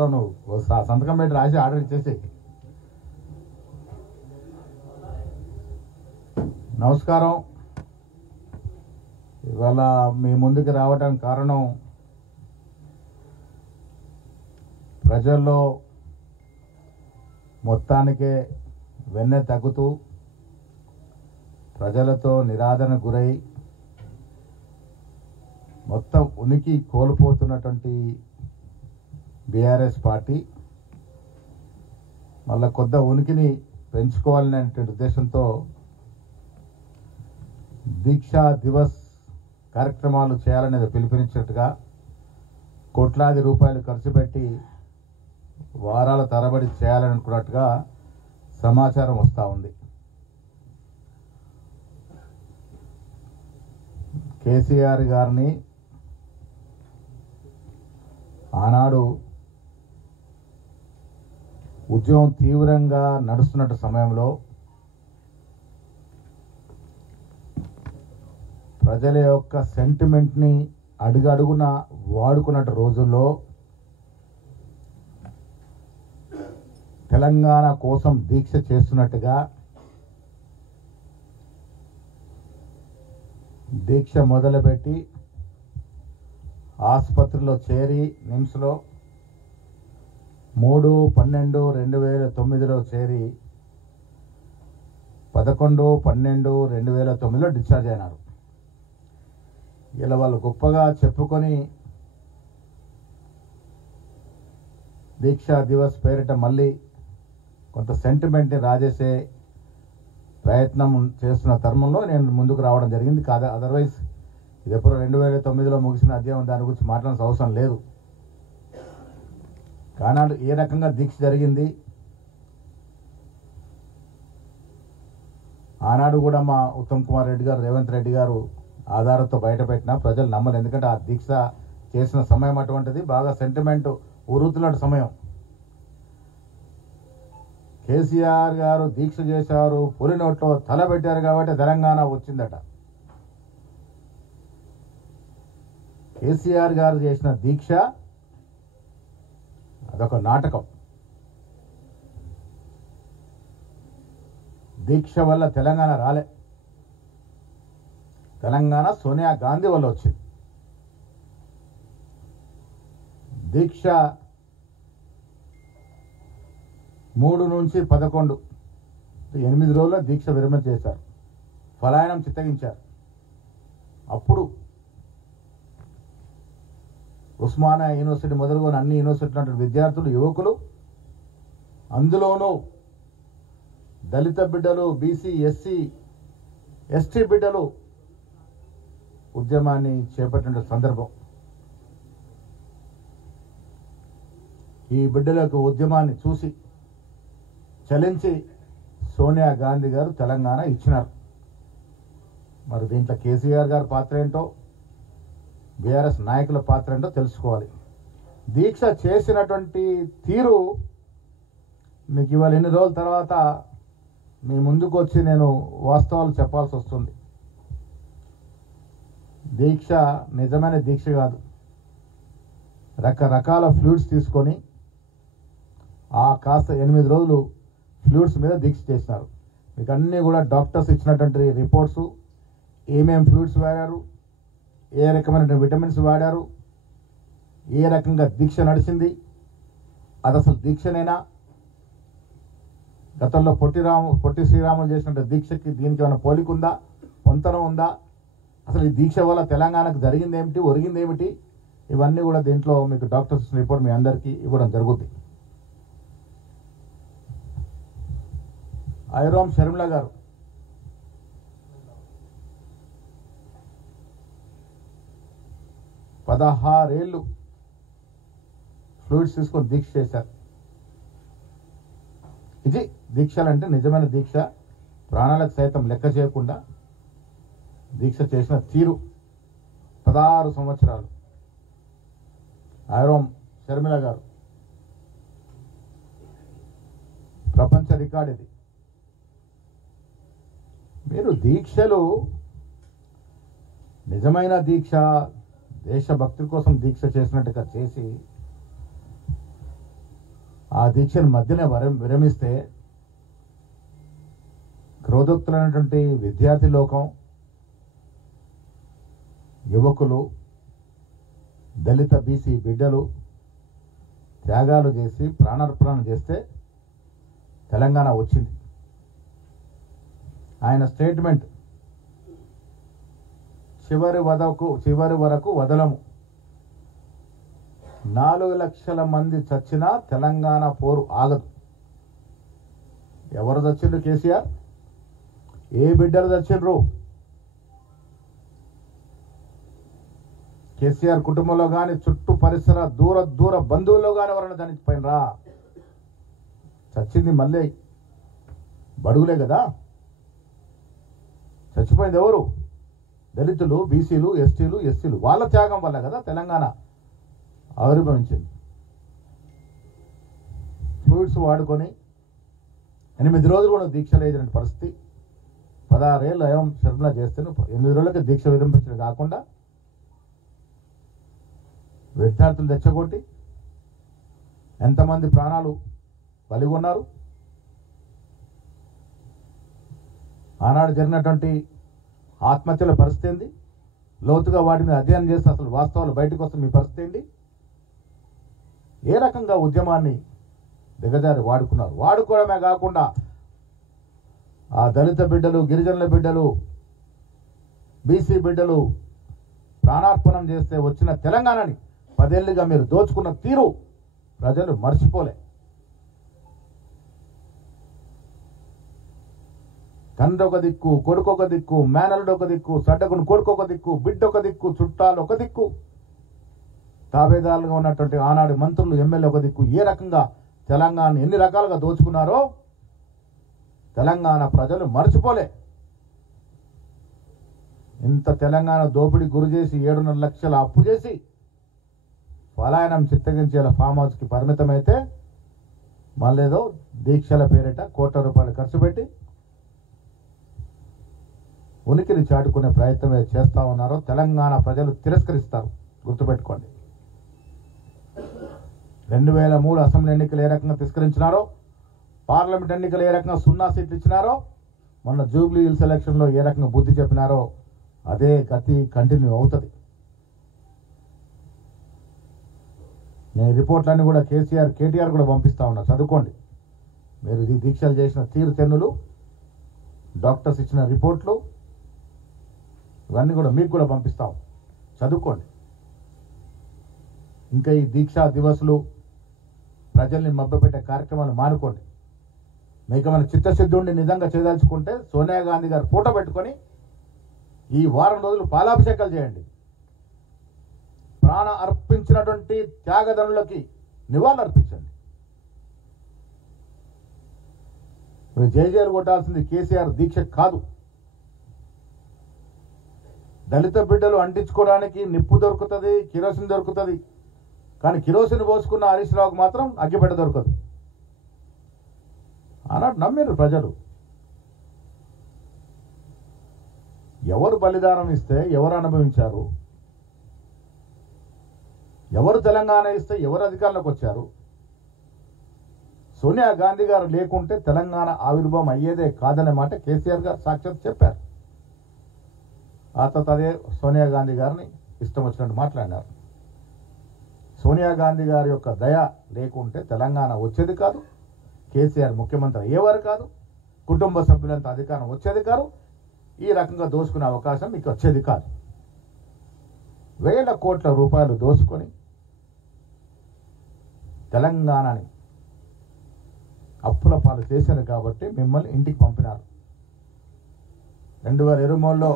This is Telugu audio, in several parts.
నువ్వు సంతకం పెట్టి రాసి ఆర్డర్ ఇచ్చేసి. నమస్కారం. ఇవాళ మీ ముందుకు రావడానికి కారణం ప్రజల్లో మొత్తానికే వెన్నె తగ్గుతూ ప్రజలతో నిరాదరణ గురై మొత్తం ఉనికి కోల్పోతున్నటువంటి బీఆర్ఎస్ పార్టీ మళ్ళా కొత్త ఉనికిని పెంచుకోవాలనేటువంటి ఉద్దేశంతో దీక్షా దివస్ కార్యక్రమాలు చేయాలనేది పిలుపునిచ్చినట్టుగా కోట్లాది రూపాయలు ఖర్చు పెట్టి వారాల తరబడి చేయాలనుకున్నట్టుగా సమాచారం వస్తూ ఉంది. కేసీఆర్ గారిని ఆనాడు ఉద్యమం తీవ్రంగా నడుస్తున్న సమయంలో ప్రజల యొక్క సెంటిమెంట్ని అడుగడుగున వాడుకున్న రోజుల్లో తెలంగాణ కోసం దీక్ష చేస్తున్నట్టుగా దీక్ష మొదలుపెట్టి ఆసుపత్రిలో చేరి నిమ్స్లో 3/12/2009లో చేరి 11/12/2009లో డిశ్చార్జ్ అయినారు. ఇలా వాళ్ళు గొప్పగా చెప్పుకొని దీక్షా దివస్ పేరిట మళ్ళీ కొంత సెంటిమెంట్ని రాజేసే ప్రయత్నం చేస్తున్న తరుణంలో నేను ముందుకు రావడం జరిగింది. కాదు అదర్వైజ్ ఇది ఎప్పుడు 2009లో ముగిసిన అధ్యాయం, దాని గురించి మాట్లాడాల్సిన అవసరం లేదు. కానాడు ఏ రకంగా దీక్ష జరిగింది, ఆనాడు కూడా మా ఉత్తమ్ కుమార్ రెడ్డి గారు, రేవంత్ రెడ్డి గారు ఆధారంతో బయటపెట్టినా ప్రజలు నమ్మలేదు. ఎందుకంటే ఆ దీక్ష చేసిన సమయం అటువంటిది, బాగా సెంటిమెంట్ ఉరుతున్న సమయం. కేసీఆర్ గారు దీక్ష చేశారు, పులి నోట్లో తల పెట్టారు కాబట్టి తెలంగాణ వచ్చిందట. కేసీఆర్ గారు చేసిన దీక్ష అదొక నాటకం. దీక్ష వల్ల తెలంగాణ రాలే, తెలంగాణ సోనియా గాంధీ వల్ల వచ్చింది. దీక్ష 3 నుంచి 11 8 రోజుల్లో దీక్ష విరమణ చేశారు, పలాయనం చిత్తగించారు. అప్పుడు ఉస్మానియా యూనివర్సిటీ మొదలుకొని అన్ని యూనివర్సిటీల విద్యార్థులు, యువకులు, అందులోనూ దళిత బిడ్డలు, బీసీ, ఎస్సీ, ఎస్టీ బిడ్డలు ఉద్యమాన్ని చేపట్టిన సందర్భం. ఈ బిడ్డలకు ఉద్యమాన్ని చూసి చలించి సోనియా గాంధీ గారు తెలంగాణ ఇచ్చినారు. మరి దీంట్లో కేసీఆర్ గారి పాత్ర ఏంటో, బీఆర్ఎస్ నాయకుల పాత్ర ఏంటో తెలుసుకోవాలి. దీక్ష చేసినటువంటి తీరు మీకు ఇవాళ ఎన్ని రోజుల తర్వాత మీ ముందుకు వచ్చి నేను వాస్తవాలు చెప్పాల్సి వస్తుంది. దీక్ష నిజమైన దీక్ష కాదు, రకరకాల ఫ్లూయిడ్స్ తీసుకొని కాస్త 8 రోజులు ఫ్లూయిడ్స్ మీద దీక్ష చేసినారు. మీకు అన్నీ కూడా డాక్టర్స్ ఇచ్చినటువంటి రిపోర్ట్స్, ఏమేమి ఫ్లూయిడ్స్ వాడారు, ఏ రకమైన విటమిన్స్ వాడారు, ఏ రకంగా దీక్ష నడిచింది, అది అసలు దీక్షనేనా, గతంలో పొట్టి శ్రీరాములు చేసినట్టు దీక్షకి దీనికి ఏమైనా పోలికుందా, పొంతన ఉందా, అసలు ఈ దీక్ష వల్ల తెలంగాణకు జరిగింది ఏమిటి, ఒరిగింది ఏమిటి, ఇవన్నీ కూడా దీంట్లో మీకు డాక్టర్స్ రిపోర్ట్ మీ అందరికీ ఇవ్వడం జరుగుతుంది. ఐరోమ్ షర్మిల గారు 16 ఏళ్ళు ఫ్లూయిడ్స్ తీసుకొని దీక్ష చేశారు. ఇది దీక్షలంటే నిజమైన దీక్ష, ప్రాణాలకు సైతం లెక్క చేయకుండా దీక్ష చేసిన తీరు. 16 సంవత్సరాలు ఐరోమ్ షర్మిల గారు, ప్రపంచ రికార్డ్ ఇది. మీరు దీక్షలు నిజమైన దీక్ష దేశభక్తి కోసం దీక్ష చేసినట్టుగా చేసి ఆ దీక్షను మధ్యనే విరమిస్తే క్రోధోక్తులైనటువంటి విద్యార్థి లోకం, యువకులు, దళిత బీసీ బిడ్డలు త్యాగాలు చేసి ప్రాణార్పణ చేస్తే తెలంగాణ వచ్చింది. ఆయన స్టేట్మెంట్ చివరి వరకు వదలము, 4 లక్షల మంది చచ్చినా తెలంగాణ పోరు ఆగదు. ఎవరు చచ్చిండ్రు? కేసీఆర్. ఏ బిడ్డలు చచ్చిండ్రు? కేసీఆర్ కుటుంబంలో కానీ చుట్టూ పరిసర దూర బంధువుల్లో కానీ ఎవరైనా చనిపోయినరా? చచ్చింది మళ్ళీ బడుగులే కదా. చచ్చిపోయింది ఎవరు? దళితులు, బీసీలు, ఎస్టీలు, ఎస్సీలు. వాళ్ళ త్యాగం వల్ల కదా తెలంగాణ ఆవిర్భవించింది. ఫ్లూయిడ్స్ వాడుకొని 8 రోజులు కూడా దీక్ష లేదని పరిస్థితి. 16 ఏళ్ళు అయం శర్మల చేస్తే 8 రోజులకి దీక్ష విరమించడం కాకుండా విద్యార్థులు తెచ్చగొట్టి ఎంతమంది ప్రాణాలు బలిగొన్నారు. ఆనాడు జరిగినటువంటి ఆత్మహత్యల పరిస్థితి ఏంది? లోతుగా వాటిని అధ్యయనం చేస్తే అసలు వాస్తవాలు బయటకు వస్తే మీ పరిస్థితి ఏంటి? ఏ రకంగా ఉద్యమాన్ని దిగజారి వాడుకున్నారు. వాడుకోవడమే కాకుండా ఆ దళిత బిడ్డలు, గిరిజనుల బిడ్డలు, బీసీ బిడ్డలు ప్రాణార్పణం చేస్తే వచ్చిన తెలంగాణని 10 ఏళ్లుగా మీరు దోచుకున్న తీరు ప్రజలు మర్చిపోలే. తండ్రి ఒక దిక్కు, కొడుకు ఒక దిక్కు, మేనల్లుడు ఒక దిక్కు, సడ్డకుని కొడుకు ఒక దిక్కు, బిడ్డ ఒక దిక్కు, చుట్టాలు ఒక దిక్కు, తాబేదారులుగా ఉన్నటువంటి ఆనాడు మంత్రులు, ఎమ్మెల్యే ఒక దిక్కు. ఏ రకంగా తెలంగాణ ఎన్ని రకాలుగా దోచుకున్నారో తెలంగాణ ప్రజలు మర్చిపోలే. ఇంత తెలంగాణ దోపిడీ గురి చేసి 7.5 లక్షల అప్పు చేసి పలాయనం చిత్తగించేలా ఫామ్ హౌస్కి పరిమితమైతే మళ్ళేదో దీక్షల పేరిట ₹1,00,00,000 ఖర్చు పెట్టి ఉనికిని చాటుకునే ప్రయత్నం చేస్తా ఉన్నారో తెలంగాణ ప్రజలు తిరస్కరిస్తారు. గుర్తుపెట్టుకోండి. 2003 అసెంబ్లీ ఎన్నికలు ఏ రకంగా తిరస్కరించినారో, పార్లమెంట్ ఎన్నికలు ఏ రకంగా 0 సీట్లు ఇచ్చినారో, మొన్న జూబ్లీ హిల్స్ ఎలక్షన్లో ఏ రకంగా బుద్ధి చెప్పినారో అదే గతి కంటిన్యూ అవుతుంది. నేను రిపోర్ట్లన్నీ కూడా కేటీఆర్ కూడా పంపిస్తా ఉన్నా, చదువుకోండి. మీరు ఈ దీక్షలు చేసిన తీరు తెన్నులు, డాక్టర్స్ ఇచ్చిన రిపోర్ట్లు ఇవన్నీ కూడా మీకు కూడా పంపిస్తాం, చదువుకోండి. ఇంకా ఈ దీక్షా దివస్లు ప్రజల్ని మభ్యపెట్టే కార్యక్రమాలు మానుకోండి. మీకు మన చిత్తశుద్ధి ఉండి నిజంగా చేయదలుచుకుంటే సోనియా గాంధీ గారు ఫోటో పెట్టుకొని ఈ వారం రోజులు పాలాభిషేకాలు చేయండి. ప్రాణ అర్పించినటువంటి త్యాగదనులకి నివాళులు అర్పించండి. మీరు జైలు కొట్టాల్సింది కేసీఆర్ దీక్ష కాదు. దళిత బిడ్డలు అంటించుకోవడానికి నిప్పు దొరుకుతుంది, కిరోసిన్ దొరుకుతుంది. కానీ కిరోసిన్ పోసుకున్న హరీష్ రావుకు మాత్రం అగ్గిపెట్ట దొరకదు. అన్నట్టు నమ్మిరు ప్రజలు. ఎవరు బలిదానం ఇస్తే ఎవరు అనుభవించారు, ఎవరు తెలంగాణ ఇస్తే ఎవరు అధికారంలోకి వచ్చారు. సోనియా గాంధీ గారు లేకుంటే తెలంగాణ ఆవిర్భావం అయ్యేదే కాదనే మాట కేసీఆర్ గారు సాక్షాత్ చెప్పారు. ఆ తర్వాత అదే సోనియా గాంధీ గారిని ఇష్టం వచ్చినట్టు మాట్లాడినారు. సోనియా గాంధీ గారి యొక్క దయ లేకుంటే తెలంగాణ వచ్చేది కాదు, కేసీఆర్ ముఖ్యమంత్రి అయ్యేవారు కాదు, కుటుంబ సభ్యులంతా అధికారం వచ్చేది కాదు, ఈ రకంగా దోసుకునే అవకాశం మీకు వచ్చేది కాదు. వేల కోట్ల రూపాయలు దోసుకొని తెలంగాణని అప్పుల పాలు చేశారు కాబట్టి మిమ్మల్ని ఇంటికి పంపినారు. 2023లో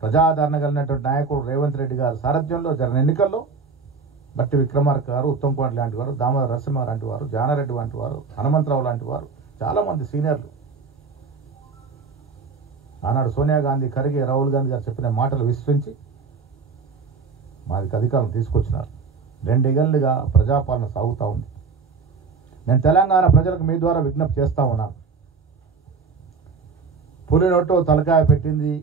ప్రజాదరణ కలిగినటువంటి నాయకుడు రేవంత్ రెడ్డి గారు సారథ్యంలో జరిగిన ఎన్నికల్లో బట్టి విక్రమార్క గారు, ఉత్తమ్ కుమార్ లాంటి వారు, దామోదర నరసింహ లాంటి వారు, జానారెడ్డి వంటి వారు, హనుమంతరావు లాంటి వారు, చాలామంది సీనియర్లు ఆనాడు సోనియా గాంధీ, ఖర్గే, రాహుల్ గాంధీ గారు చెప్పిన మాటలు విశ్వసించి మాది అధికారం తీసుకొచ్చినారు. 2 ఏళ్లుగా ప్రజాపాలన సాగుతూ ఉంది. నేను తెలంగాణ ప్రజలకు మీ ద్వారా విజ్ఞప్తి చేస్తా ఉన్నాను. పులి నోట్లో తలకాయ పెట్టింది,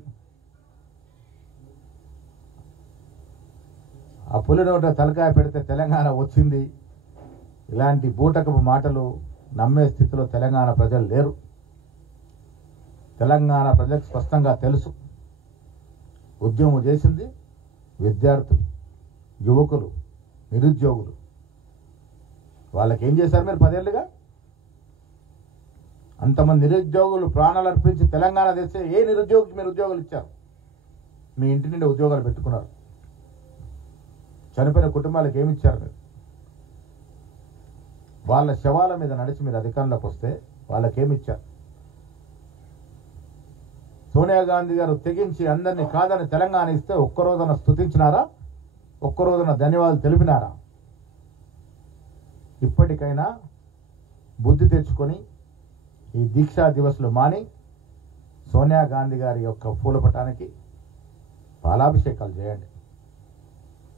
ఆ పులి నోట్లో తలకాయ పెడితే తెలంగాణ వచ్చింది. ఇలాంటి బూటకపు మాటలు నమ్మే స్థితిలో తెలంగాణ ప్రజలు లేరు. తెలంగాణ ప్రజలకు స్పష్టంగా తెలుసు, ఉద్యమం చేసింది విద్యార్థులు, యువకులు, నిరుద్యోగులు. వాళ్ళకేం చేశారు మీరు 10 ఏళ్ళుగా? అంతమంది నిరుద్యోగులు ప్రాణాలు అర్పించి తెలంగాణ తెస్తే ఏ నిరుద్యోగికి మీరు ఉద్యోగాలు ఇచ్చారు? మీ ఇంటి నుండి ఉద్యోగాలు పెట్టుకున్నారు. చనిపోయిన కుటుంబాలకు ఏమి ఇచ్చారు మీరు? వాళ్ళ శవాల మీద నడిచి మీరు అధికారంలోకి వస్తే వాళ్ళకేమి ఇచ్చారు? సోనియా గాంధీ గారు తెగించి అందరినీ కాదని తెలంగాణ ఇస్తే ఒక్కరోజున స్తుతించినారా? ఒక్కరోజున ధన్యవాదాలు తెలిపినారా? ఇప్పటికైనా బుద్ధి తెచ్చుకొని ఈ దీక్షా దివస్లు మాని సోనియా గాంధీ గారి యొక్క పూలపటానికి పాలాభిషేకాలు చేయండి.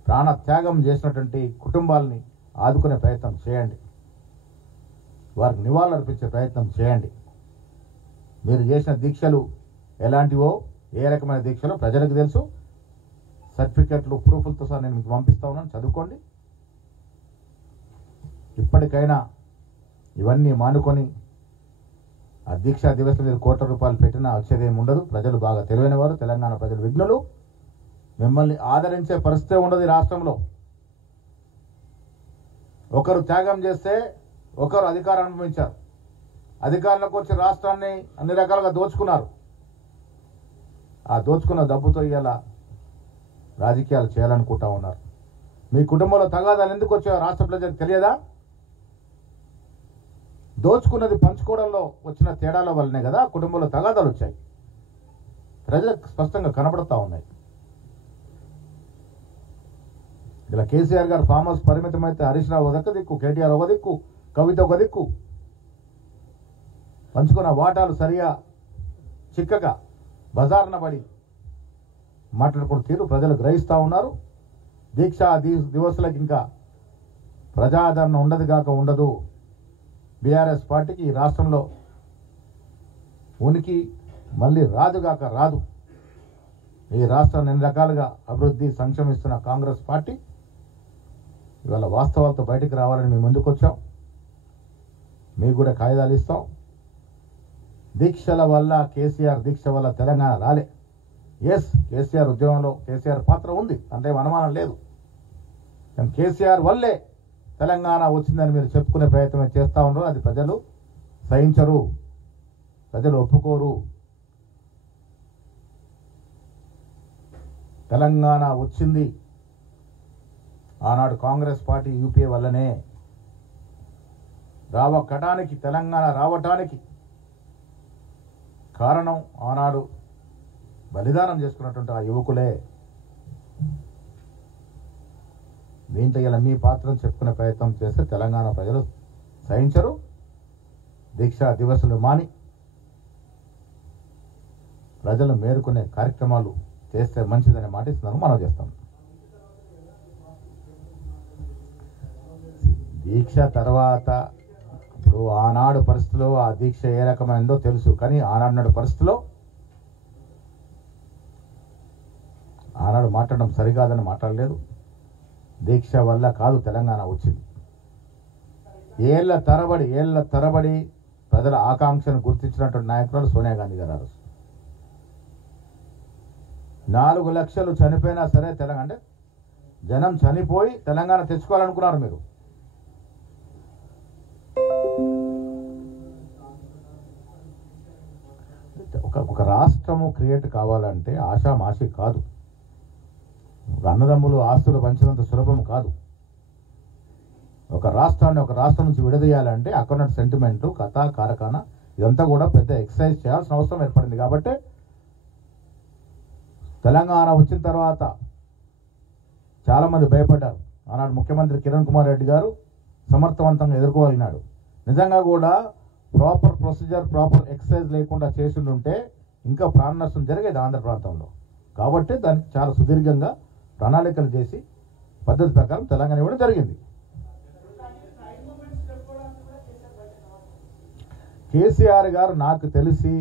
ప్రాణ త్యాగం చేసినటువంటి కుటుంబాలని ఆదుకునే ప్రయత్నం చేయండి. వారికి నివాళులు అర్పించే ప్రయత్నం చేయండి. మీరు చేసిన దీక్షలు ఎలాంటివో, ఏ రకమైన దీక్షలో ప్రజలకు తెలుసు. సర్టిఫికెట్లు, ప్రూఫ్లతో సహా నేను మీకు పంపిస్తా ఉన్నాను, చదువుకోండి. ఇప్పటికైనా ఇవన్నీ మానుకొని ఆ దీక్షా దివస్ మీద కోట్ల రూపాయలు పెట్టినా వచ్చేదేమి ఉండదు. ప్రజలు బాగా తెలివైన వారు, తెలంగాణ ప్రజలు విఘ్నులు. మిమ్మల్ని ఆదరించే పరిస్థితే ఉండదు ఈ రాష్ట్రంలో. ఒకరు త్యాగం చేస్తే ఒకరు అధికారం అనుభవించారు. అధికారంలోకి వచ్చి రాష్ట్రాన్ని అన్ని రకాలుగా దోచుకున్నారు. ఆ దోచుకున్న డబ్బుతో ఇవాళ రాజకీయాలు చేయాలనుకుంటా ఉన్నారు. మీ కుటుంబంలో తగాదాలు ఎందుకు వచ్చాయో రాష్ట్ర ప్రజలకు తెలియదా? దోచుకున్నది పంచుకోవడంలో వచ్చిన తేడాల వల్లనే కదా కుటుంబంలో తగాదాలు వచ్చాయి. ప్రజలకు స్పష్టంగా కనబడతా ఉన్నాయి. ఇలా కేసీఆర్ గారు ఫామ్ హౌస్ పరిమితమైతే హరీష్ రావు ఒక దిక్కు, కేటీఆర్ ఒక దిక్కు, కవిత ఒక దిక్కు. పంచుకున్న వాటాలు సరిగా చిక్కగా బజార్న పడి మాట్లాడుకున్న తీరు ప్రజలు గ్రహిస్తూ ఉన్నారు. దీక్షా దివసులకు ఇంకా ప్రజాదరణ ఉండదు కాక ఉండదు. బీఆర్ఎస్ పార్టీకి ఈ రాష్ట్రంలో ఉనికి మళ్ళీ రాదుగాక రాదు. ఈ రాష్ట్రాన్ని ఎన్ని రకాలుగా అభివృద్ధి సంక్షేమిస్తున్న కాంగ్రెస్ పార్టీ ఇవాళ వాస్తవాలతో బయటకు రావాలని మేము ముందుకు వచ్చాం. మీకు కూడా కాయిదాలు ఇస్తాం. దీక్షల వల్ల, కేసీఆర్ దీక్ష వల్ల తెలంగాణ రాలే. ఎస్, కేసీఆర్ ఉద్యమంలో కేసీఆర్ పాత్ర ఉంది, అంటే అనుమానం లేదు. కానీ కేసీఆర్ వల్లే తెలంగాణ వచ్చిందని మీరు చెప్పుకునే ప్రయత్నం చేస్తూ ఉన్నారు. అది ప్రజలు సహించరు, ప్రజలు ఒప్పుకోరు. తెలంగాణ వచ్చింది ఆనాడు కాంగ్రెస్ పార్టీ యూపీఏ వల్లనే. రావటానికి, తెలంగాణ రావటానికి కారణం ఆనాడు బలిదానం చేసుకున్నటువంటి ఆ యువకులే. దీంట్లో ఇలా మీ పాత్రను చెప్పుకునే ప్రయత్నం చేస్తే తెలంగాణ ప్రజలు సహించరు. దీక్షా దివసులు మాని ప్రజలు మేలుకునే కార్యక్రమాలు చేస్తే మంచిదనే మాట ఇస్తున్నాను, మనం చేస్తాం. దీక్ష తర్వాత ఇప్పుడు ఆనాడు పరిస్థితిలో ఆ దీక్ష ఏ రకమైందో తెలుసు. కానీ ఆనాడు పరిస్థితిలో ఆనాడు మాట్లాడడం సరికాదని మాట్లాడలేదు. దీక్ష వల్ల కాదు తెలంగాణ వచ్చింది. ఏళ్ల తరబడి ప్రజల ఆకాంక్షను గుర్తించినటువంటి నాయకురాలు సోనియా గాంధీ గారు. 4 లక్షలు చనిపోయినా సరే తెలంగాణ అంటే జనం చనిపోయి తెలంగాణ తెచ్చుకోవాలనుకున్నారు మీరు. ఒక రాష్ట్రము క్రియేట్ కావాలంటే ఆషామాషి కాదు. అన్నదమ్ములు ఆస్తులు పంచినంత సులభం కాదు. ఒక రాష్ట్రాన్ని ఒక రాష్ట్రం నుంచి విడదీయాలంటే అక్కడ సెంటిమెంటు, కథ, కారకాన ఇదంతా కూడా పెద్ద ఎక్సర్సైజ్ చేయాల్సిన అవసరం ఏర్పడింది. కాబట్టి తెలంగాణ వచ్చిన తర్వాత చాలామంది భయపడ్డారు. ఆనాడు ముఖ్యమంత్రి కిరణ్ కుమార్ రెడ్డి గారు సమర్థవంతంగా ఎదుర్కోగలిగినాడు. నిజంగా కూడా ప్రాపర్ ప్రొసీజర్, ప్రాపర్ ఎక్సర్సైజ్ లేకుండా చేసిండుంటే ఇంకా ప్రాణ నష్టం జరిగేది ఆంధ్ర ప్రాంతంలో. కాబట్టి దానికి చాలా సుదీర్ఘంగా ప్రణాళికలు చేసి పద్ధతి ప్రకారం తెలంగాణ ఇవ్వడం జరిగింది. కేసీఆర్ గారు నాకు తెలిసి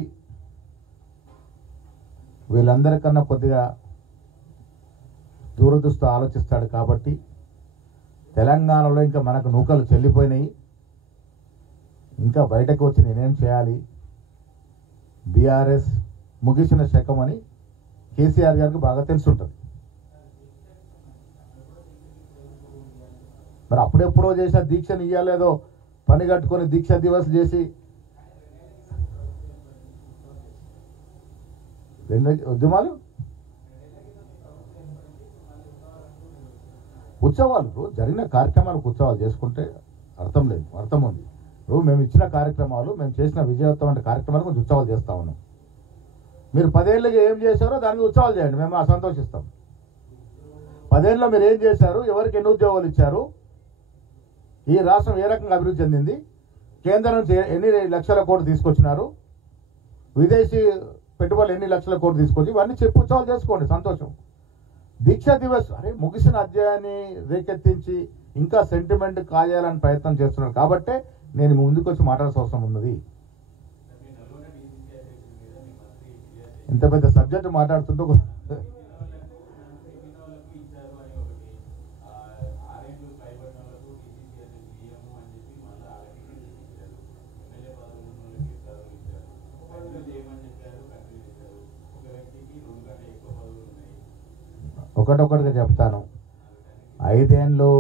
వీళ్ళందరికన్నా కొద్దిగా దూరదృష్టితో ఆలోచిస్తాడు. కాబట్టి తెలంగాణలో ఇంకా మనకు నూకలు చెల్లిపోయినాయి, ఇంకా బయటకు వచ్చి నేనేం చేయాలి, బీఆర్ఎస్ ముగిసిన శకం అని కేసీఆర్ గారికి బాగా తెలుసుంటుంది. మరి అప్పుడెప్పుడో చేసిన దీక్షను ఇయ్యాలేదో పని కట్టుకొని దీక్ష దివస్ చేసి ఉద్యమాలు ఉత్సవాలు జరిగిన కార్యక్రమాలకు ఉత్సవాలు చేసుకుంటే అర్థం లేదు, అర్థం ఉంది. ఇప్పుడు మేము ఇచ్చిన కార్యక్రమాలు, మేము చేసిన విజయవంతమైన కార్యక్రమాలు కొంచెం ఉత్సవాలు చేస్తా ఉన్నాం. మీరు 10 ఏళ్ళకి ఏం చేశారో దానికి ఉత్సవాలు చేయండి, మేము సంతోషిస్తాం. 10 ఏళ్ళలో మీరు ఏం చేశారు, ఎవరికి ఎన్ని ఉద్యోగాలు ఇచ్చారు, ఈ రాష్ట్రం ఏ రకంగా అభివృద్ధి చెందింది, కేంద్రం నుంచి ఎన్ని లక్షల కోట్లు తీసుకొచ్చినారు, విదేశీ పెట్టుబడులు ఎన్ని లక్షల కోట్లు తీసుకొచ్చి, ఇవన్నీ చెప్పి ఉత్సవాలు చేసుకోండి, సంతోషం. దీక్ష దివస్ అరే ముగిసిన అధ్యాయాన్ని రేకెత్తించి ఇంకా సెంటిమెంట్ కాజేయాలని ప్రయత్నం చేస్తున్నారు కాబట్టే నేను ముందుకు వచ్చి మాట్లాడాల్సిన అవసరం ఉన్నది. ఇంత పెద్ద సబ్జెక్ట్ మాట్లాడుతుంటూ ఒకటొకటిగా చెప్తాను. 5 ఏళ్ళు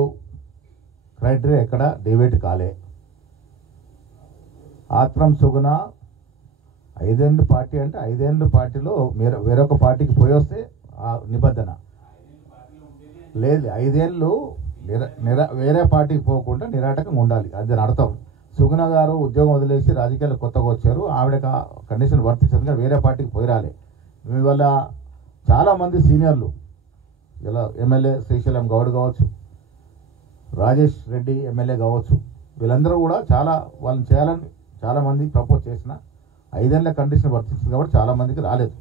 క్రైటీరియా ఎక్కడ డిబేట్ కాలే. ఆత్రం సుగుణ 5 ఏళ్ళు పార్టీ అంటే 5 ఏళ్ళు పార్టీలో వేరొక పార్టీకి పోయి వస్తే ఆ నిబంధన లేదు. 5 ఏళ్ళు వేరే పార్టీకి పోకుండా నిరాటకంగా ఉండాలి, అది దాని అర్థం. సుగుణ గారు ఉద్యోగం వదిలేసి రాజకీయాలు కొత్తగా వచ్చారు, ఆవిడకి కండిషన్ వర్తించింది కానీ వేరే పార్టీకి పోయి రాలే. ఇవాళ చాలామంది సీనియర్లు ఇలా ఎమ్మెల్యే శ్రీశైలం గౌడ్ కావచ్చు, రాజేష్ రెడ్డి ఎమ్మెల్యే కావచ్చు, వీళ్ళందరూ కూడా వాళ్ళని చేయాలని చాలామంది ప్రపోజ్ చేసిన 5 ఏళ్ళ కండిషన్ వర్తిస్తుంది కాబట్టి చాలామందికి రాలేదు.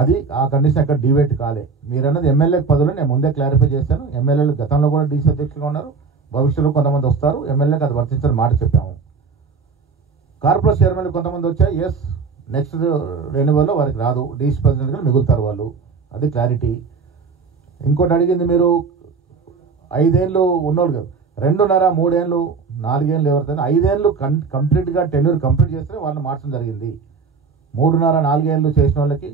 అది ఆ కండిషన్ అక్కడ డిబేట్ కాలే. మీరన్నది ఎమ్మెల్యే పదవులు నేను ముందే క్లారిఫై చేశాను. ఎమ్మెల్యేలు గతంలో కూడా డీసీ అధ్యక్షులుగా ఉన్నారు, భవిష్యత్తులో కొంతమంది వస్తారు, ఎమ్మెల్యేకి అది వర్తించిన మాట చెప్పాము. కార్పొరేషన్ చైర్మన్లు కొంతమంది వచ్చాయి, ఎస్ నెక్స్ట్ రెన్యువల్లో వారికి రాదు, డీసీ ప్రెసిడెంట్గా మిగులుతారు వాళ్ళు, అది క్లారిటీ. ఇంకోటి అడిగింది మీరు 5 ఏళ్ళు ఉన్నోళ్ళు కాదు, 2.5, 3 ఏళ్ళు, 4 ఏళ్ళు ఎవరితో 5 ఏళ్ళు కంప్లీట్గా టెన్యూర్ కంప్లీట్ చేస్తే వాళ్ళని మార్చడం జరిగింది. 3.5, 4 ఏళ్ళు చేసిన వాళ్ళకి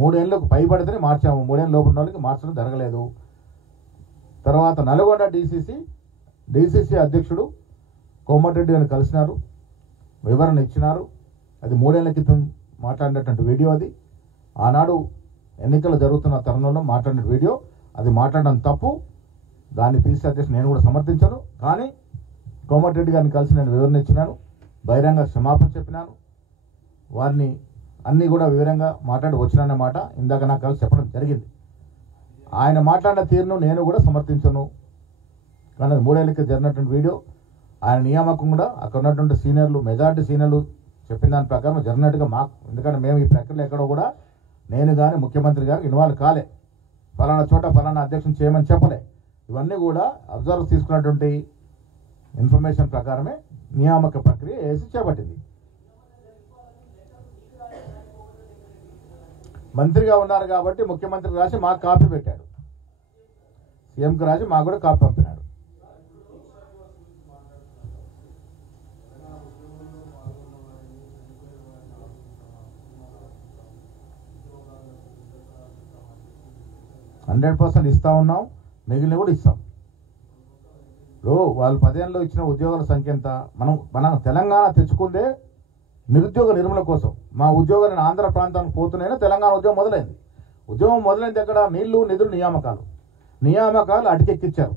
3 ఏళ్ళకు పైబడితేనే మార్చాము, 3 ఏళ్ళు లోపల వాళ్ళకి మార్చడం జరగలేదు. తర్వాత నల్గొండ డీసీసీ అధ్యక్షుడు కోమటిరెడ్డి గారిని కలిసినారు, వివరణ ఇచ్చినారు. అది 3 ఏళ్ల క్రితం మాట్లాడినటువంటి వీడియో, అది ఆనాడు ఎన్నికలు జరుగుతున్న తరుణంలో మాట్లాడిన వీడియో. అది మాట్లాడడం తప్పు, దాన్ని పీసీ అధ్యక్షుడు నేను కూడా సమర్థించాను. కానీ కోమటిరెడ్డి గారిని కలిసి నేను వివరణ ఇచ్చినాను, బహిరంగ క్షమాపణ చెప్పినాను, వారిని అన్నీ కూడా వివరంగా మాట్లాడి వచ్చినానన్నమాట. ఇందాక నాకు కలిసి చెప్పడం జరిగింది. ఆయన మాట్లాడిన తీరును నేను కూడా సమర్థించను. కానీ అది 3 ఏళ్ళకి జరిగినటువంటి వీడియో. ఆయన నియామకం కూడా అక్కడ ఉన్నటువంటి సీనియర్లు, మెజార్టీ సీనియర్లు చెప్పిన దాని ప్రకారం జరిగినట్టుగా మాకు, ఎందుకంటే మేము ఈ ప్రక్రియలో ఎక్కడో కూడా నేను కానీ ముఖ్యమంత్రి గారు ఇన్వాల్వ్ కాలే, ఫలానా చోట ఫలానా అధ్యక్షుని చేయమని చెప్పలే. ఇవన్నీ కూడా అబ్జర్వ్ తీసుకున్నటువంటి ఇన్ఫర్మేషన్ ప్రకారమే నియామక ప్రక్రియ ఏసీ చేపట్టింది. మంత్రిగా ఉన్నారు కాబట్టి ముఖ్యమంత్రికి రాసి మాకు కాపీ పెట్టాడు, సీఎంకి రాసి మాకు కూడా కాపీ పంపినాడు. %100% ఇస్తా ఉన్నాం, మిగిలిన కూడా ఇస్తాం. వాళ్ళు 10 ఏళ్ళలో ఇచ్చిన ఉద్యోగాల సంఖ్య ఎంత? మనం తెలంగాణ తెచ్చుకుందే నిరుద్యోగ నిర్మూలన కోసం. మా ఉద్యోగాలను ఆంధ్ర ప్రాంతానికి పోతున్నాయినా తెలంగాణ ఉద్యోగం మొదలైంది. ఉద్యోగం మొదలైంది ఎక్కడ? నీళ్లు, నిధులు, నియామకాలు అటికెక్కించారు.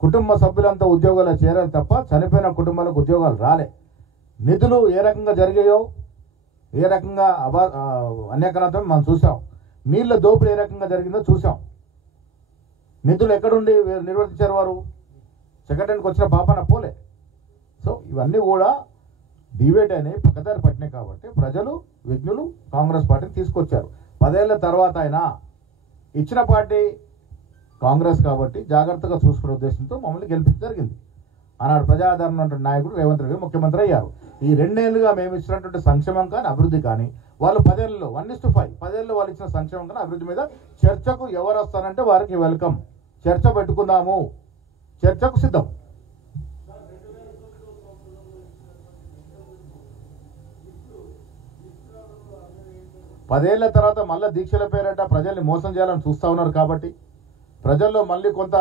కుటుంబ సభ్యులంతా ఉద్యోగాలు చేరారు తప్ప చనిపోయిన కుటుంబాలకు ఉద్యోగాలు రాలే. నిధులు ఏ రకంగా జరిగాయో, ఏ రకంగా అన్యాక్రాంతం మనం చూసాం. నీళ్ల దోపిడీ ఏ రకంగా జరిగిందో చూసాం. నిధులు ఎక్కడుండి నిర్వర్తించారు వారు? సెక్రటరీకి వచ్చిన పాపన పోలే. సో ఇవన్నీ కూడా డిబేట్ అయినాయి, పక్కదారి పట్టినాయి. కాబట్టి ప్రజలు, విజ్ఞులు కాంగ్రెస్ పార్టీని తీసుకొచ్చారు. 10 ఏళ్ల తర్వాత అయినా ఇచ్చిన పార్టీ కాంగ్రెస్ కాబట్టి జాగ్రత్తగా చూసుకునే ఉద్దేశంతో మమ్మల్ని గెలిపించడం జరిగింది. ఆనాడు ప్రజాదరణ ఉన్నటువంటి నాయకుడు రేవంత్ రెడ్డి ముఖ్యమంత్రి అయ్యారు. ఈ 2 ఏళ్లుగా మేము ఇచ్చినటువంటి సంక్షేమం కానీ అభివృద్ధి కానీ, వాళ్ళు 10 ఏళ్ళలో 1:5 10 ఏళ్ళు వాళ్ళు ఇచ్చిన సంక్షేమం కానీ అభివృద్ధి మీద చర్చకు ఎవరు వస్తారంటే వారికి వెల్కమ్, చర్చ పెట్టుకుందాము. చర్చకు సిద్ధం. పదేళ్ల తర్వాత మళ్ళీ దీక్షల పేరట ప్రజల్ని మోసం చేయాలని చూస్తూ ఉన్నారు కాబట్టి, ప్రజల్లో మళ్ళీ కొంత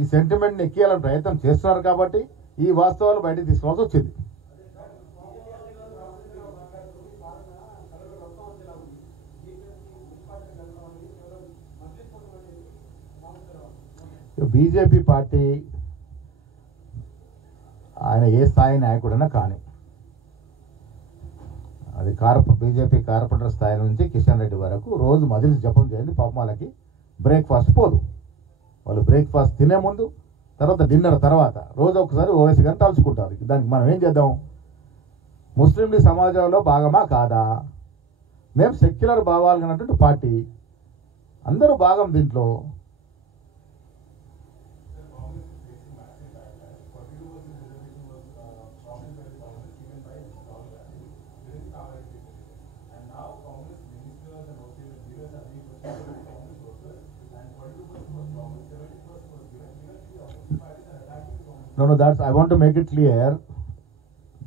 ఈ సెంటిమెంట్ని ఎక్కియాలని ప్రయత్నం చేస్తున్నారు కాబట్టి ఈ వాస్తవాలు బయటకు తీసుకోవాల్సి వచ్చింది. బీజేపీ పార్టీ ఆయన ఏ స్థాయి నాయకుడైనా కానీ అది బీజేపీ కార్పొరేటర్ స్థాయి నుంచి కిషన్ రెడ్డి వరకు రోజు మజిలిస్ జపం చేయండి. పాపం వాళ్ళకి బ్రేక్ఫాస్ట్ పోదు. వాళ్ళు బ్రేక్ఫాస్ట్ తినే ముందు, తర్వాత డిన్నర్ తర్వాత రోజు ఒకసారి ఓవైసీ గారిని తలుచుకుంటారు. దానికి మనం ఏం చేద్దాం? ముస్లింల సమాజంలో భాగమా కాదా? మేము సెక్యులర్ భావాలు అన్నటువంటి పార్టీ, అందరూ భాగం దీంట్లో. No, that's, I want to make it clear,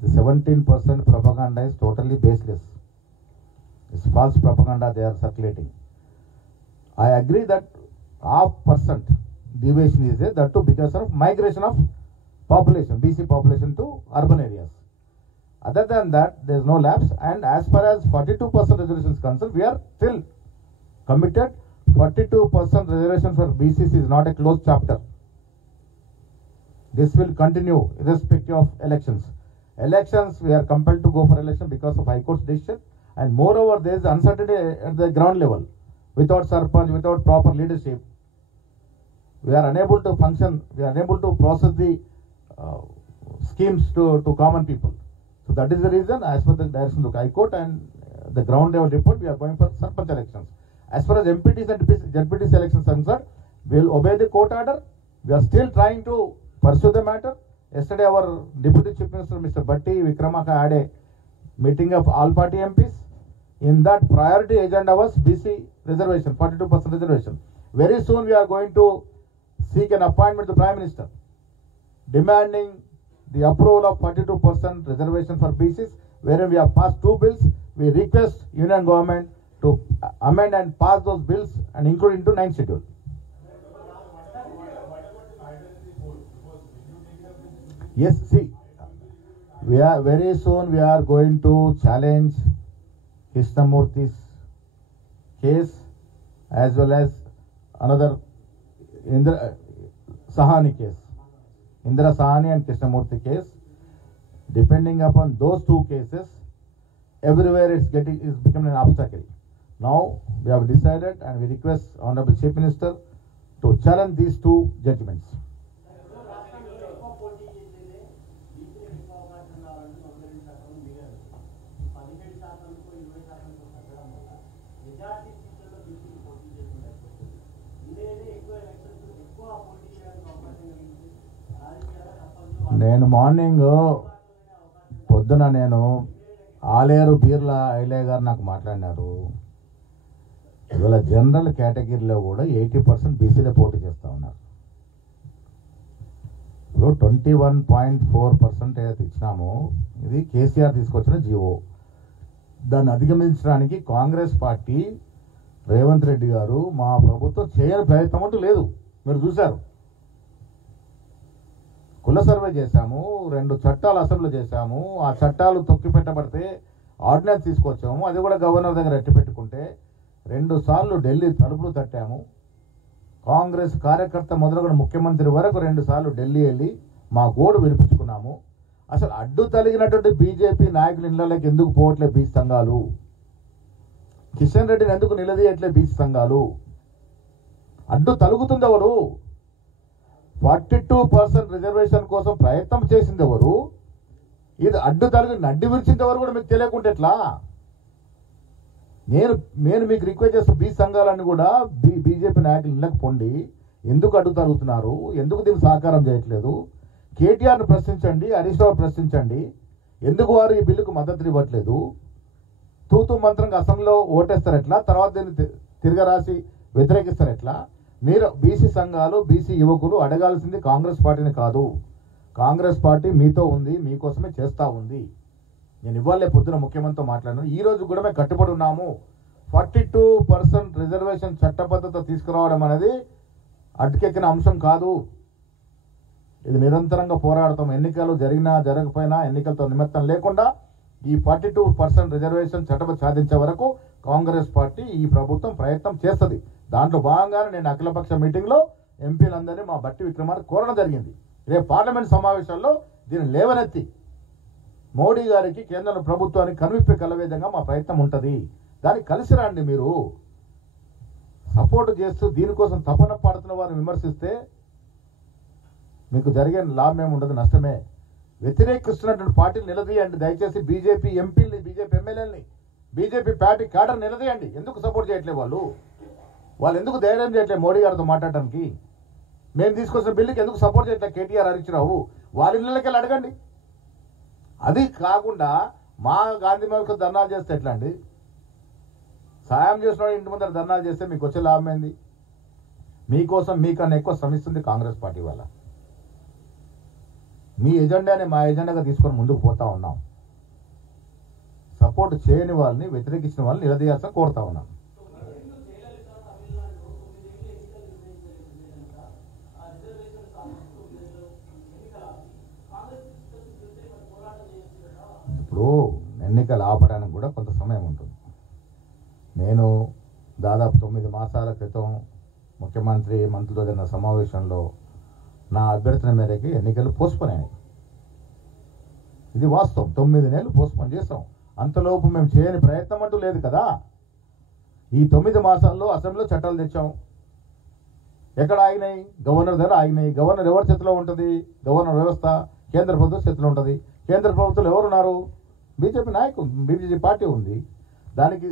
the 17% propaganda is totally baseless. It's false propaganda they are circulating. I agree that 0.5% deviation is there, that too because of migration of population, BC population to urban areas. Other than that, there is no lapse. And as far as 42% reservation is concerned, we are still committed. 42% reservation for BCs is not a closed chapter. This will continue irrespective of elections. Elections, we are compelled to go for election because of High Court's decision. And moreover, there is uncertainty at the ground level. Without sarpanch, without proper leadership, we are unable to function, we are unable to process the schemes to common people. So that is the reason, as per the direction of the High Court and the ground level report, we are going for sarpanch elections. As far as MPTs and ZPTs elections are concerned, we will obey the court order. We are still trying to pursue the matter. Yesterday, our Deputy Chief Minister, Mr. Bhatti Vikramaka, had a meeting of all party MPs. In that, priority agenda was BC reservation, 42% reservation. Very soon, we are going to seek an appointment to the Prime Minister, demanding the approval of 42% reservation for BCs, wherein we have passed 2 bills. We request Union Government to amend and pass those bills and include into 9th schedule. Yes, see, we are very soon we are going to challenge Krishnamurthy's case as well as another Indra Sahani case. Indra Sahani and Krishnamurthy case. Depending upon those 2 cases, everywhere it's becoming an obstacle. Now we have decided and we request Honorable Chief Minister to challenge these 2 judgments. నేను మార్నింగ్ పొద్దున నేను ఆలేరు బీర్ల ఐలయ్య గారు నాకు మాట్లాడినారు. ఇవాళ జనరల్ కేటగిరీలో కూడా 80% బీసీలో పోటీ చేస్తూ ఉన్నారు. ఇప్పుడు 21.4% ఏదైతే ఇచ్చినామో ఇది కేసీఆర్ తీసుకొచ్చిన జీవో. దాన్ని అధిగమించడానికి కాంగ్రెస్ పార్టీ రేవంత్ రెడ్డి గారు మా ప్రభుత్వం చేయని ప్రయత్నం అంటూ లేదు. మీరు చూశారు, కుల సర్వే చేశాము, 2 చట్టాలు అసెంబ్లీ చేశాము, ఆ చట్టాలు తొక్కి పెట్టబడితే ఆర్డినెన్స్ తీసుకొచ్చాము, అది కూడా గవర్నర్ దగ్గర ఎట్టి పెట్టుకుంటే 2 సార్లు ఢిల్లీ తలుపులు తట్టాము. కాంగ్రెస్ కార్యకర్త మొదలుకొని ముఖ్యమంత్రి వరకు 2 సార్లు ఢిల్లీ వెళ్ళి మా గోడు వినిపించుకున్నాము. అసలు అడ్డు తగినటువంటి బీజేపీ నాయకుల ఇళ్లలోకి ఎందుకు పోవట్లే బీసీ సంఘాలు? కిషన్ రెడ్డిని ఎందుకు నిలదీయట్లే బీసీ సంఘాలు? అడ్డు తలుగుతుంది ఎవరు? 42% రిజర్వేషన్ కోసం ప్రయత్నం చేసింది ఎవరు? ఇది అడ్డు తలుగు నడ్డి విరిచింది ఎవరు కూడా మీకు తెలియకుంటే ఎట్లా? నేను మీకు రిక్వెస్ట్ చేస్తూ బీసీ సంఘాలన్నీ కూడా బీజేపీ నాయకులు ఇళ్ళకి పొండి ఎందుకు అడ్డు తరుగుతున్నారు, ఎందుకు దీన్ని సహకారం చేయట్లేదు? కేటీఆర్ను ప్రశ్నించండి, హరీష్ రావు ప్రశ్నించండి, ఎందుకు వారు ఈ బిల్లుకు మద్దతు ఇవ్వట్లేదు? తూతు మంత్రంగా అసెంబ్లీలో ఓటేస్తారు ఎట్లా, తర్వాత దీన్ని తిరగరాసి వ్యతిరేకిస్తారు ఎట్లా? మీరు బీసీ సంఘాలు బీసీ యువకులు అడగాల్సింది కాంగ్రెస్ పార్టీని కాదు. కాంగ్రెస్ పార్టీ మీతో ఉంది, మీకోసమే చేస్తూ ఉంది. నేను ఇవాళే పొద్దున ముఖ్యమంత్రితో మాట్లాడినాను. ఈ రోజు కూడా మేము కట్టుబడి ఉన్నాము. 42% రిజర్వేషన్ చట్టబద్ధత తీసుకురావడం అనేది అడ్డుకెక్కిన అంశం కాదు. ఇది నిరంతరంగా పోరాడతాం. ఎన్నికలు జరిగినా జరగకపోయినా ఎన్నికలతో నిమిత్తం లేకుండా ఈ 42% రిజర్వేషన్ చట్టబద్ధ సాధించే వరకు కాంగ్రెస్ పార్టీ ఈ ప్రభుత్వం ప్రయత్నం చేస్తుంది. దాంట్లో భాగంగానే నేను అఖిలపక్ష మీటింగ్లో ఎంపీలందరినీ మా బట్టి విక్రమార్క కోరడం జరిగింది. రేపు పార్లమెంట్ సమావేశాల్లో దీన్ని లేవనెత్తి మోడీ గారికి కేంద్ర ప్రభుత్వానికి కనువిప్పి కలవేదంగా మా ప్రయత్నం ఉంటుంది. దానికి కలిసి రండి. మీరు సపోర్ట్ చేస్తూ దీనికోసం తపన పడుతున్న వారిని విమర్శిస్తే మీకు జరిగే లాభం ఏముండదు, నష్టమే. వ్యతిరేకిస్తున్నటువంటి పార్టీలు నిలదీయండి దయచేసి. బీజేపీ ఎంపీలని, బీజేపీ ఎమ్మెల్యేలని, బీజేపీ పార్టీ క్యాడర్ నిలదీయండి. ఎందుకు సపోర్ట్ చేయట్లేదు వాళ్ళు ఎందుకు ధైర్యం చేయట్లేదు మోడీ గారితో మాట్లాడటానికి? మేము తీసుకొచ్చిన బిల్లుకి ఎందుకు సపోర్ట్ చేయట్లేదు కేటీఆర్, హరీష్ రావు? వాళ్ళ ఇళ్ళకి వెళ్ళి అడగండి. అది కాకుండా మా గాంధీ మార్గంలో ధర్నాలు చేస్తే ఎట్లా అండి? సాయం చేసిన ఇంటి ముందర ధర్నాలు చేస్తే మీకు వచ్చే లాభం ఏంది? మీకోసం మీకన్నా ఎక్కువ శ్రమిస్తుంది కాంగ్రెస్ పార్టీ వల్ల. మీ ఎజెండాని మా ఎజెండాగా తీసుకొని ముందుకు పోతా ఉన్నాం. సపోర్ట్ చేయని వాళ్ళని, వ్యతిరేకించిన వాళ్ళని నిలదీయాల్సిన కోరుతా ఉన్నాం. ఇప్పుడు ఎన్నికలు ఆపడానికి కూడా కొంత సమయం ఉంటుంది. నేను దాదాపు 9 మాసాల క్రితం ముఖ్యమంత్రి మంత్రులతో జరిగిన సమావేశంలో నా అభ్యర్థన మేరకు ఎన్నికలు పోస్ట్పోన్ అయినాయి. ఇది వాస్తవం. 9 నెలలు పోస్ట్పోన్ చేస్తాం. అంతలోపు మేము చేయని ప్రయత్నం అంటూ లేదు కదా. ఈ 9 మాసాల్లో అసెంబ్లీలో చట్టాలు తెచ్చాం. ఎక్కడ ఆగినాయి? గవర్నర్ దగ్గర ఆగినాయి. గవర్నర్ ఎవరి చేతిలో ఉంటుంది? గవర్నర్ వ్యవస్థ కేంద్ర ప్రభుత్వం చేతిలో ఉంటుంది. కేంద్ర ప్రభుత్వంలో ఎవరున్నారు? బీజేపీ నాయకులు, బీజేపీ పార్టీ ఉంది. దానికి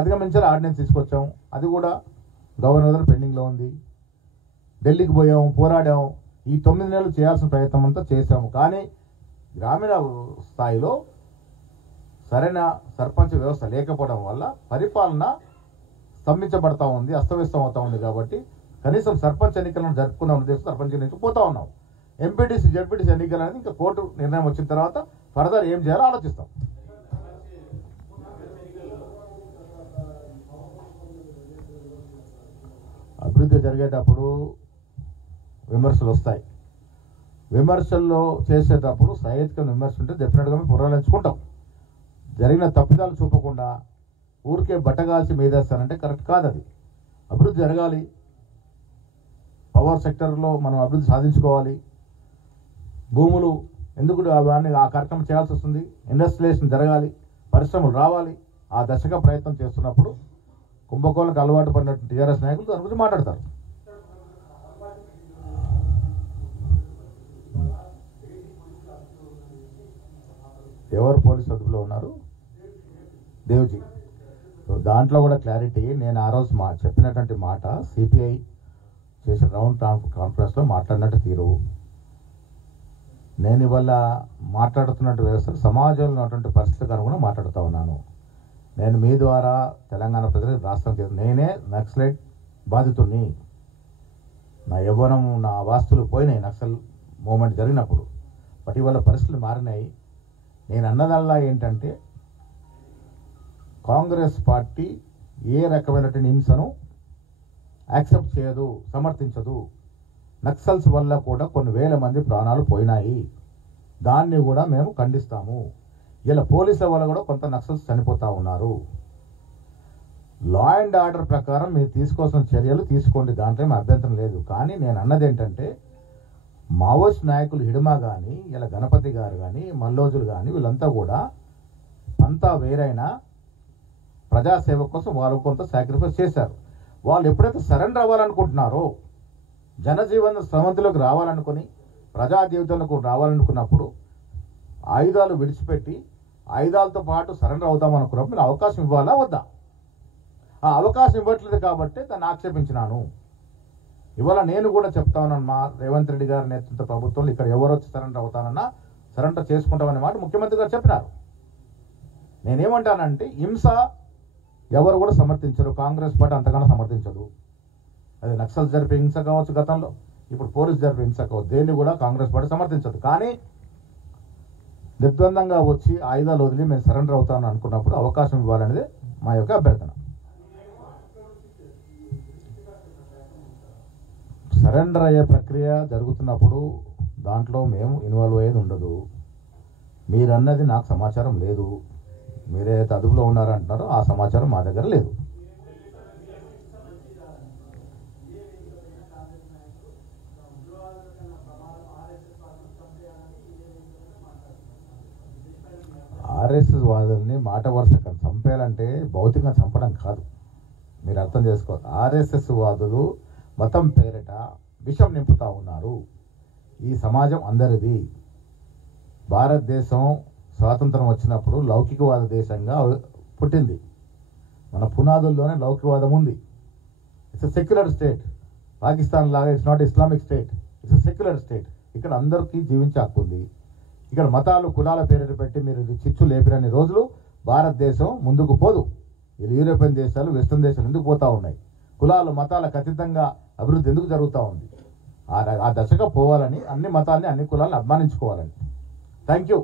అధిగమించిన ఆర్డినెన్స్ తీసుకొచ్చాం. అది కూడా గవర్నర్ దగ్గర పెండింగ్లో ఉంది. ఢిల్లీకి పోయాము, పోరాడాము. ఈ 9 నెలలు చేయాల్సిన ప్రయత్నం అంతా చేశాము. కానీ గ్రామీణ స్థాయిలో సరైన సర్పంచ్ వ్యవస్థ లేకపోవడం వల్ల పరిపాలన స్తంభించబడతా ఉంది, అస్తవ్యస్తం అవుతా ఉంది. కాబట్టి కనీసం సర్పంచ్ ఎన్నికలను జరుపుకుందాం ఉద్దేశం సర్పంచ్ ఎన్నికలు పోతా ఉన్నాం. ఎంపీటీసీ, జడ్పీటీసీ ఎన్నికలు అనేది ఇంకా కోర్టు నిర్ణయం వచ్చిన తర్వాత ఫర్దర్ ఏం చేయాలో ఆలోచిస్తాం. అభివృద్ధి జరిగేటప్పుడు విమర్శలు వస్తాయి. విమర్శల్లో చేసేటప్పుడు సహేతుకమైన విమర్శ ఉంటే డెఫినెట్గా మేము పునరాలించుకుంటాం. జరిగిన తప్పిదాలు చూపకుండా ఊరికే బట్టగాల్చి మీదేస్తానంటే కరెక్ట్ కాదు. అది అభివృద్ధి జరగాలి. పవర్ సెక్టర్లో మనం అభివృద్ధి సాధించుకోవాలి. భూములు ఎందుకు అవన్నీ ఆ కార్యక్రమం చేయాల్సి వస్తుంది. ఇండస్ట్రియలైజేషన్ జరగాలి, పరిశ్రమలు రావాలి. ఆ దశగా ప్రయత్నం చేస్తున్నప్పుడు కుంభకోణాలకు అలవాటు పడినట్టు టీఆర్ఎస్ నాయకులు దాని గురించి మాట్లాడతారు. ఎవరు పోలీసు అదుపులో ఉన్నారు? దేవ్జీ. దాంట్లో కూడా క్లారిటీ. నేను ఆ రోజు చెప్పినటువంటి మాట సిపిఐ చేసిన రౌండ్ కాన్ఫరెన్స్లో మాట్లాడినట్టు తీరు. నేను ఇవాళ మాట్లాడుతున్నట్టు వ్యవస్థ సమాజంలో ఉన్నటువంటి పరిస్థితులకు అనుగుణంగా మాట్లాడుతూ ఉన్నాను. నేను మీ ద్వారా తెలంగాణ ప్రజలకు రాష్ట్రం నేనే నక్సలైట్ బాధితుడిని. నా యవ్వనం, నా వాస్తులు పోయినాయి నక్సల్ మూమెంట్ జరిగినప్పుడు. బట్ ఇవాళ పరిస్థితులు మారినాయి. నేను అన్నదల్లా ఏంటంటే కాంగ్రెస్ పార్టీ ఏ రకమైనటువంటి హింసను యాక్సెప్ట్ చేయదు, సమర్థించదు. నక్సల్స్ వల్ల కూడా కొన్ని వేల మంది ప్రాణాలు పోయినాయి. దాన్ని కూడా మేము ఖండిస్తాము. ఇలా పోలీసుల వల్ల కూడా కొంత నక్సల్స్ చనిపోతూ ఉన్నారు. లా అండ్ ఆర్డర్ ప్రకారం మీరు తీసుకోవాల్సిన చర్యలు తీసుకోండి, దాంట్లో ఏమి అభ్యంతరం లేదు. కానీ నేను అన్నది ఏంటంటే మావోయిస్ట్ నాయకులు హిడమా కానీ, ఇలా గణపతి గారు కానీ, మల్లోజులు కానీ వీళ్ళంతా కూడా అంతా వేరైనా ప్రజాసేవ కోసం వాళ్ళు కొంత సాక్రిఫైస్ చేశారు. వాళ్ళు ఎప్పుడైతే సరెండర్ అవ్వాలనుకుంటున్నారో, జనజీవన స్రవంతిలోకి రావాలనుకుని ప్రజా జీవితంలోకి రావాలనుకున్నప్పుడు ఆయుధాలు విడిచిపెట్టి ఆయుధాలతో పాటు సరెండర్ అవుదాం అనుకున్నప్పుడు మీరు అవకాశం ఇవ్వాలా వద్దా? ఆ అవకాశం ఇవ్వట్లేదు కాబట్టి దాన్ని ఆక్షేపించినాను. ఇవాళ నేను కూడా చెప్తా ఉన్నాను, మా రేవంత్ రెడ్డి గారి నేతృత్వ ప్రభుత్వంలో ఇక్కడ ఎవరు వచ్చి సరెండర్ అవుతానన్నా సరెండర్ చేసుకుంటామనే మాట ముఖ్యమంత్రి గారు చెప్పినారు. నేనేమంటానంటే హింస ఎవరు కూడా సమర్థించరు, కాంగ్రెస్ పార్టీ అంతగానో సమర్థించదు. అది నక్సల్ జరిపే హింస కావచ్చు గతంలో, ఇప్పుడు పోలీసు జరిపే హింస కావచ్చు, దేన్ని కూడా కాంగ్రెస్ పార్టీ సమర్థించదు. కానీ నిర్ద్వందంగా వచ్చి ఆయుధాలు వదిలి మేము సరెండర్ అవుతామని అనుకున్నప్పుడు అవకాశం ఇవ్వాలనేది మా యొక్క అభ్యర్థన. సరెండర్ అయ్యే ప్రక్రియ జరుగుతున్నప్పుడు దాంట్లో మేము ఇన్వాల్వ్ అయ్యేది ఉండదు. మీరన్నది నాకు సమాచారం లేదు. మీరైతే అదుపులో ఉన్నారంటున్నారో ఆ సమాచారం మా దగ్గర లేదు. ఆర్ఎస్ఎస్ వాదుల్ని మాట వరుస చంపేయాలంటే భౌతికంగా చంపడం కాదు, మీరు అర్థం చేసుకోవాలి. ఆర్ఎస్ఎస్ వాదులు మతం పేరిట విషం నింపుతా ఉన్నారు. ఈ సమాజం అందరిది. భారతదేశం స్వాతంత్రం వచ్చినప్పుడు లౌకికవాద దేశంగా పుట్టింది. మన పునాదుల్లోనే లౌకికవాదం ఉంది. It's a secular state. Pakistan లాగా it's not Islamic state, it's a secular state. ఇక్కడ అందరికీ జీవించే హక్కు ఉంది. ఇక్కడ మతాలు కులాల పేరు పెట్టి మీరు చిచ్చు లేపిరని రోజులు భారతదేశం ముందుకు పోదు. ఇది యూరోపియన్ దేశాలు, వెస్టర్న్ దేశాలు ఎందుకు పోతా ఉన్నాయి? కులాలు మతాలకు అతీతంగా అభివృద్ధి ఎందుకు జరుగుతూ ఉంది? ఆ దశగా పోవాలని, అన్ని మతాలని అన్ని కులాలను అభిమానించుకోవాలని. Thank you.